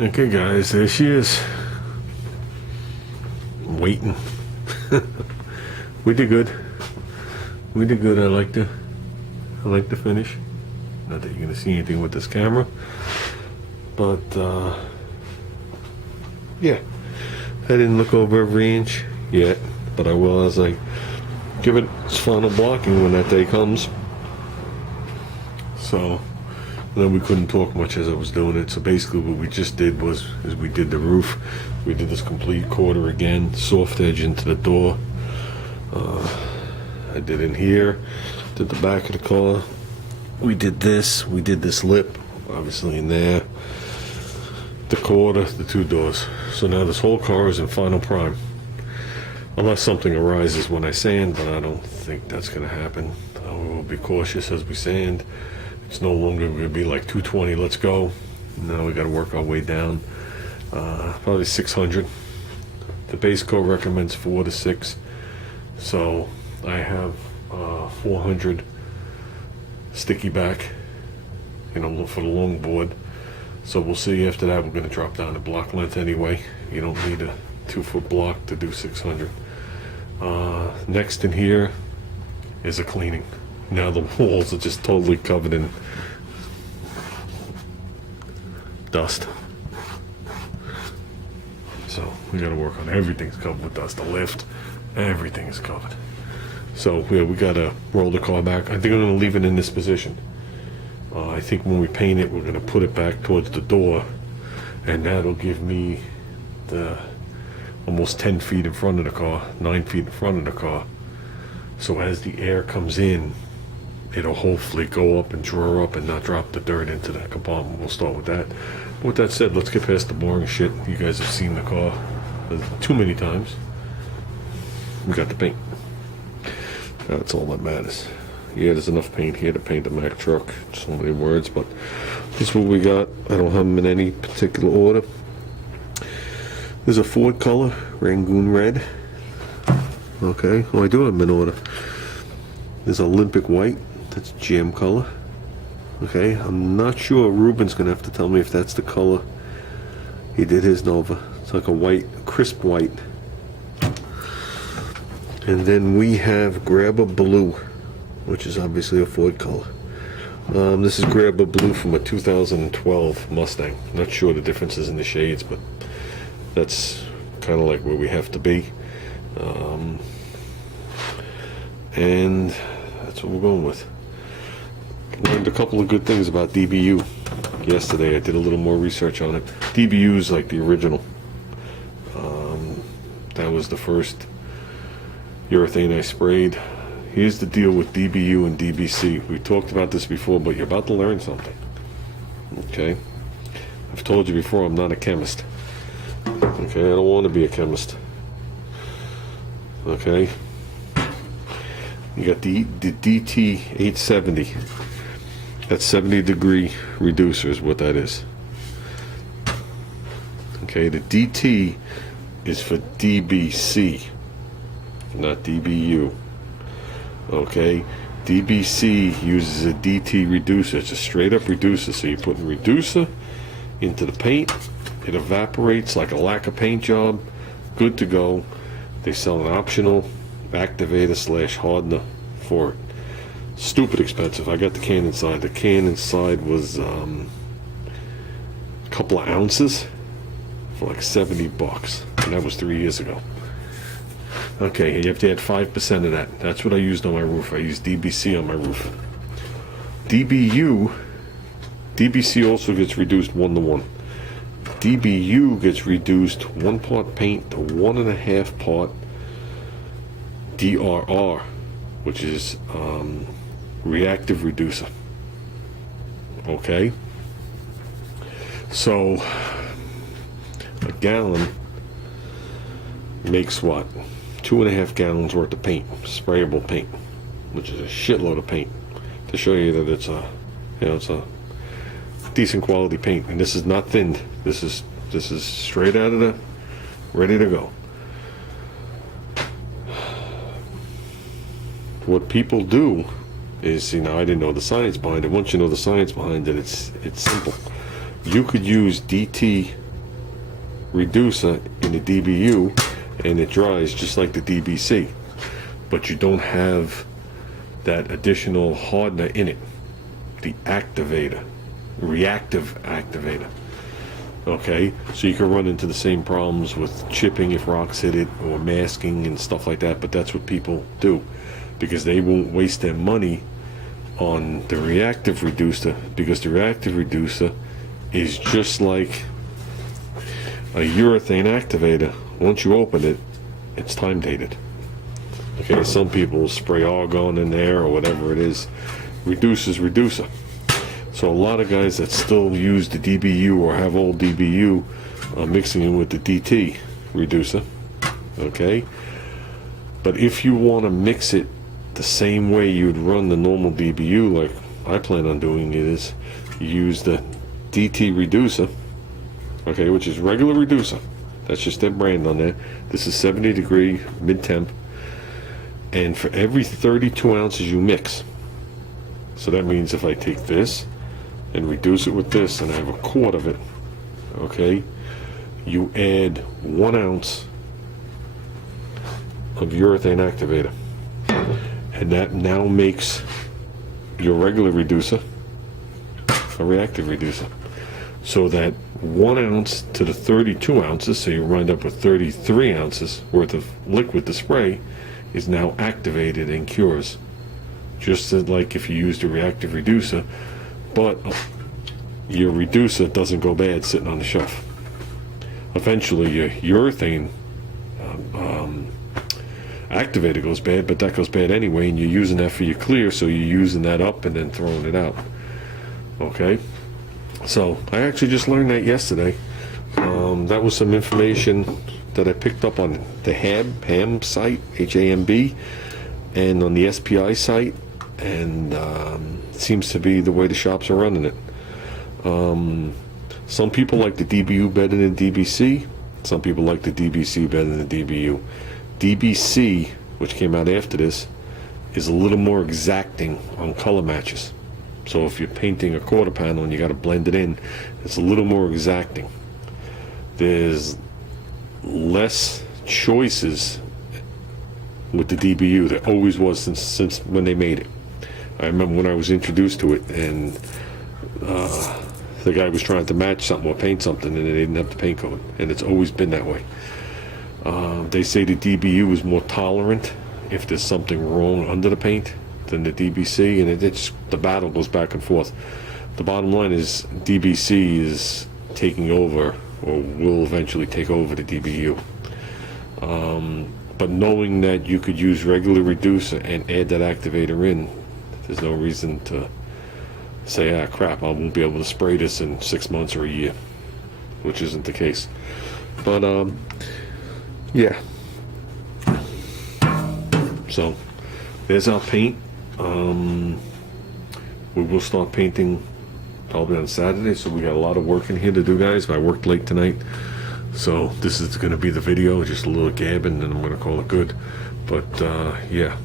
Okay, guys, there she is. Waiting. We did good. We did good. I like the finish. Not that you're gonna see anything with this camera, but yeah, I didn't look over every inch yet, but I will as I give it its final blocking when that day comes. So then we couldn't talk much as I was doing it. So basically what we just did was we did the roof. We did this complete quarter again, soft edge into the door. I did in here, did the back of the car. We did this lip, obviously in there. The quarter, the two doors. So now this whole car is in final prime. Unless something arises when I sand, but I don't think that's gonna happen. We will be cautious as we sand. It's no longer going to be like 220, let's go. Now we got to work our way down. Probably 600. The base coat recommends 4 to 6. So I have 400 sticky back, for the long board. So we'll see after that. We're going to drop down to block length anyway. You don't need a 2-foot block to do 600. Next in here is a cleaning. Now the walls are just totally covered in dust. So we gotta work on everything's covered with dust. The lift, everything is covered. So yeah, we gotta roll the car back. I think I'm gonna leave it in this position. I think when we paint it, we're gonna put it back towards the door, and that'll give me the almost 10 feet in front of the car, 9 feet in front of the car. So as the air comes in, it'll hopefully go up and draw up and not drop the dirt into the compartment. We'll start with that. But with that said, let's get past the boring shit. You guys have seen the car too many times. We got the paint. That's all that matters. Yeah, there's enough paint here to paint the Mack truck. So many words, but this is what we got. I don't have them in any particular order. There's a Ford color, Rangoon red. Okay, well I do have them in order. There's Olympic white. That's jam color. Okay, I'm not sure. Ruben's gonna have to tell me if that's the color he did his Nova. It's like a white, crisp white. And then we have Grabber blue, which is obviously a Ford color. This is Grabber blue from a 2012 Mustang. Not sure the differences in the shades, but that's kind of like where we have to be. And that's what we're going with. Learned a couple of good things about DBU yesterday. I did a little more research on it. DBU is like the original. That was the first urethane I sprayed. Here's the deal with DBU and DBC. We talked about this before, but you're about to learn something. Okay? I've told you before, I'm not a chemist. Okay? I don't want to be a chemist. Okay? You got the DT 870. That's 70-degree reducer is what that is. Okay, the DT is for DBC, not DBU. Okay, DBC uses a DT reducer. It's a straight-up reducer. So you put a reducer into the paint. It evaporates like a lacquer paint job. Good to go. They sell an optional activator / hardener for it. Stupid expensive. I got the can inside. The can inside was a couple of ounces for like $70, and that was 3 years ago. Okay, you have to add 5% of that. That's what I used on my roof. I used DBC on my roof. DBC also gets reduced 1 to 1. DBU gets reduced 1 part paint to 1.5 part DRR, which is reactive reducer. Okay, so a gallon makes what? 2.5 gallons worth of paint, sprayable paint, which is a shitload of paint. To show you that it's it's a decent quality paint, and this is not thinned. This is straight out of the ready to go. What people do is, I didn't know the science behind it. Once you know the science behind it, it's simple. You could use DT reducer in the DBU, and it dries just like the DBC, but you don't have that additional hardener in it, the activator, reactive activator. Okay, so you can run into the same problems with chipping if rocks hit it, or masking and stuff like that, but that's what people do because they won't waste their money on the reactive reducer, because the reactive reducer is just like a urethane activator. Once you open it, it's time dated. Okay, some people spray argon in there or whatever it is. Reducer's reducer. So a lot of guys that still use the DBU or have old DBU are mixing it with the DT reducer. Okay, but if you want to mix it the same way you'd run the normal DBU, like I plan on doing it, is you use the DT reducer, okay, which is regular reducer. That's just their brand on there. This is 70 degree mid-temp, and for every 32 ounces you mix, so that means if I take this and reduce it with this and I have a quart of it, okay, you add 1 ounce of urethane activator, and that now makes your regular reducer a reactive reducer. So that 1 ounce to the 32 ounces, so you wind up with 33 ounces worth of liquid to spray, is now activated and cures. Just like if you used a reactive reducer, but your reducer doesn't go bad sitting on the shelf. Eventually your urethane activator goes bad, but that goes bad anyway, and you're using that for your clear, so you're using that up and then throwing it out. Okay, so I actually just learned that yesterday. That was some information that I picked up on the HAM site, HAMB, and on the SPI site, and it seems to be the way the shops are running it. Some people like the DBU better than DBC. Some people like the DBC better than the DBU. DBC, which came out after this, is a little more exacting on color matches. So if you're painting a quarter panel and you got to blend it in, it's a little more exacting. There's less choices with the DBU. There always was since when they made it. I remember when I was introduced to it, and the guy was trying to match something or paint something, and they didn't have the paint code, and it's always been that way. They say the DBU is more tolerant if there's something wrong under the paint than the DBC, and the battle goes back and forth. The bottom line is DBC is taking over, or will eventually take over, the DBU. But knowing that you could use regular reducer and add that activator in, there's no reason to say, ah crap, I won't be able to spray this in 6 months or a year, which isn't the case. But yeah, so there's our paint. We will start painting probably on Saturday, so we got a lot of work in here to do, guys. I worked late tonight, so this is going to be the video, just a little gabbing, and I'm going to call it good. But yeah,